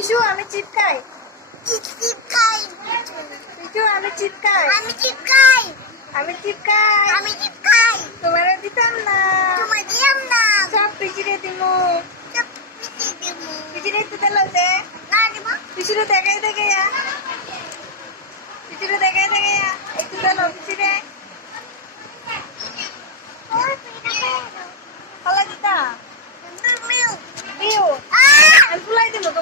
পিসু আমি চিপকাই। চিপকাই। পিসু আমি চিপকাই। আমি চিপকাই। আমি চিপকাই। আমি চিপকাই। তোমার দিতাম না। তোমার দিলাম না। সব পিছিয়ে দিমু। সব পিছিয়ে দেবো। না দেখাই দেখে যা পিছিয়ে দেখাই দেখে একটু দিলো